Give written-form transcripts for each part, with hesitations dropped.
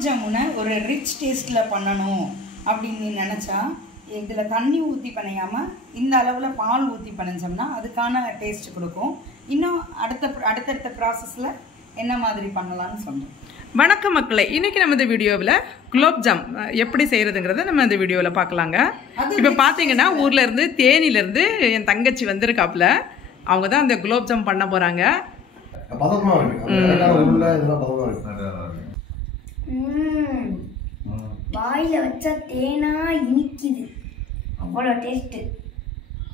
குலாப் ஜாமுனை ஒரு ரிச் டேஸ்ட்டில் பண்ணணும் அப்படின்னு நினச்சா இதில் தண்ணி ஊற்றி பிணையாமல் இந்த அளவில் பால் ஊற்றி பிணைஞ்சோம்னா அதுக்கான டேஸ்ட் கொடுக்கும். இன்னும் அடுத்தடுத்த ப்ராசஸில் என்ன மாதிரி பண்ணலான்னு சொல்கிறேன். வணக்கம் மக்களே, இன்னைக்கு நம்ம இந்த வீடியோவில் குலாப் ஜாம் எப்படி செய்யறதுங்கிறத நம்ம இந்த வீடியோவில் பார்க்கலாங்க. இப்போ பார்த்தீங்கன்னா ஊர்ல இருந்து தேனியிலேருந்து என் தங்கச்சி வந்திருக்காப்புல. அவங்க தான் அந்த குலாப் ஜாம் பண்ண போறாங்க. வாயில வச்சா தேனா இனிக்குது, அவ்வளோ டேஸ்ட்.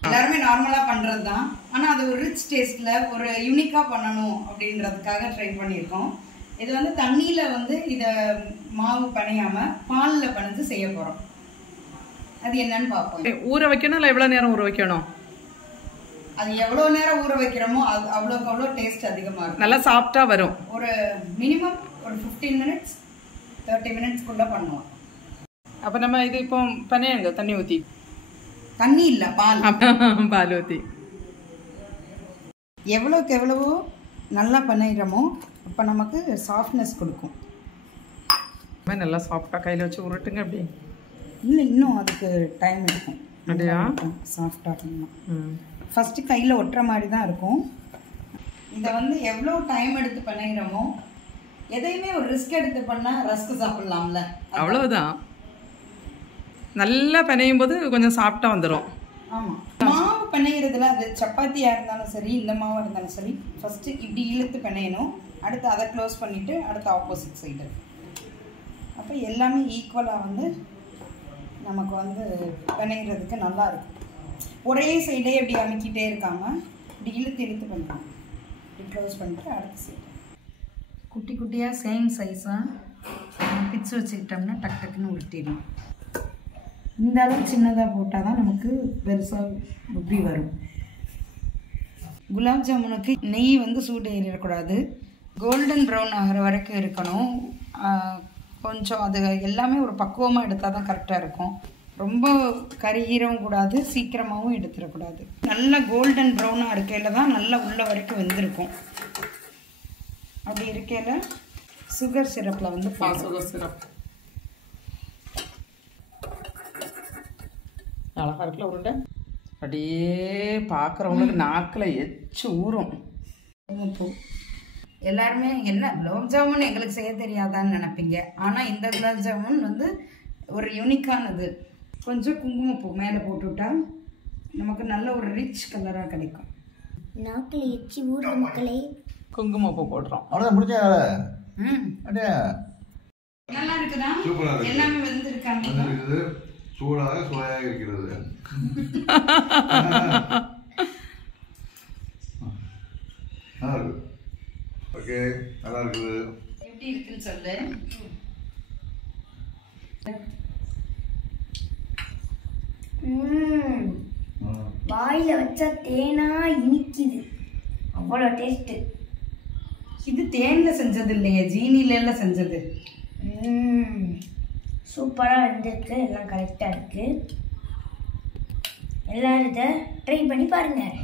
எல்லாருமே நார்மலா பண்றது தான், ஆனா அது ஒரு ரிச் டேஸ்ட்ல ஒரு யூனிக்கா பண்ணணும் அப்படின்றதுக்காக ட்ரை பண்ணியிருக்கோம். இது வந்து தண்ணியில வந்து இத மாவு பனையாம பால்ல பனைஞ்சு செய்ய போறோம். அது என்னன்னு பார்ப்போம். ஊற வைக்கணும் இல்லை எவ்வளோ நேரம் ஊற வைக்கணும்? அது எவ்வளவு நேரம் ஊற வைக்கிறோமோ அவ்வளோக்கு அவ்வளோ டேஸ்ட் அதிகமா இருக்கும், நல்லா சாஃப்டா வரும். ஒரு மினிமம் ஒரு 15 minutes 30 minutesக்குள்ள பண்ணுவோம். அப்போ நம்ம இது இப்போ பனையாங்க தண்ணி ஊற்றி, தண்ணி இல்லை பால் பால் ஊற்றி எவ்வளோக்கு எவ்வளவோ நல்லா பண்ணிடுறோமோ அப்போ நமக்கு சாஃப்ட்னஸ் கொடுக்கும். நல்லா சாஃப்டாக கையில் வச்சு உருட்டுங்க. அப்படி இல்லை, இன்னும் அதுக்கு டைம் எடுக்கும். அப்படியா? சாஃப்டாக பண்ணணும். ஃபஸ்ட்டு கையில் ஒட்டுற மாதிரி தான் இருக்கும். இதை வந்து எவ்வளோ டைம் எடுத்து பண்ணிடுறோமோ, எதையுமே ஒரு ரிஸ்க் எடுத்து பண்ணால் ரஸ்க் சாப்பிட்லாம்ல, அவ்வளவுதான். நல்லா பிணையும் போது கொஞ்சம் சாஃப்டாக வந்துடும். ஆமாம், மாவு பிணைகிறதுல அது சப்பாத்தியாக இருந்தாலும் சரி இந்த மாவாக இருந்தாலும் சரி ஃபஸ்ட்டு இப்படி இழுத்து பிணையணும். அடுத்து அதை க்ளோஸ் பண்ணிவிட்டு அடுத்து ஆப்போசிட் சைடு. அப்போ எல்லாமே ஈக்குவலாக வந்து நமக்கு வந்து பிணைகிறதுக்கு நல்லா இருக்கும். ஒரே சைடே இப்படி அமுக்கிட்டே இருக்காமல் இப்படி இழுத்து பண்ணலாம். இப்படி க்ளோஸ் பண்ணிட்டு அடுத்த சைடு குட்டி குட்டியாக சேம் சைஸாக பிச்சு வச்சுக்கிட்டோம்னா டக் டக்குன்னு உருட்டிடலாம். இந்த அளவு சின்னதாக போட்டால் தான் நமக்கு பெருசாக உப்பி வரும். குலாப் ஜாமுனுக்கு நெய் வந்து சூடு ஏறிடக்கூடாது, கோல்டன் ப்ரௌன் ஆகிற வரைக்கும் இருக்கணும். கொஞ்சம் அது எல்லாமே ஒரு பக்குவமாக எடுத்தால் தான் கரெக்டாக இருக்கும். ரொம்ப கருகீரவும் கூடாது, சீக்கிரமாகவும் எடுத்துடக்கூடாது. நல்லா கோல்டன் ப்ரௌனாக இருக்கையில் தான் நல்லா உள்ள வரைக்கும் வெந்திருக்கும். அப்படி இருக்கையில் சுகர் சிரப்பில் வந்து சுகர் சிரப் அழகா இருக்குல்ல உருண்டை. அப்படியே பார்க்குறவங்களுக்கு நாக்கில் எச்சு ஊறும். குங்குமப்பூ எல்லாருமே என்ன குலாப் ஜாமுன் எங்களுக்கு செய்ய தெரியாதான்னு நினைப்பீங்க, ஆனால் இந்த குலாப் ஜாமுன் வந்து ஒரு யூனிக்கானது. கொஞ்சம் குங்குமப்பூ மேலே போட்டுவிட்டா நமக்கு நல்ல ஒரு ரிச் கலராக கிடைக்கும். நாக்கில் எச்சி ஊறுது மக்களே. குங்குமப்பூ போடுறோம். அவ்வளோதான் முடிஞ்ச வேலை. அப்படியே நல்லா இருக்குதா? எல்லாமே வெந்திருக்காங்க. சூடாக சுவையாக இருக்கிறது. நல்லா இருக்கு. ஓகே, நல்லா இருக்குது. எப்படி இருக்குன்னு சொல்லு. வாயில வச்சா தேனா இனிக்குது, அவ்வளோ டேஸ்ட். இது தேனில் செஞ்சது இல்லையே, ஜீனில செஞ்சது. சூப்பராக வந்திருக்கு, எல்லாம் கரெக்டாக இருக்குது. எல்லாரும் இதை ட்ரை பண்ணி பாருங்கள்.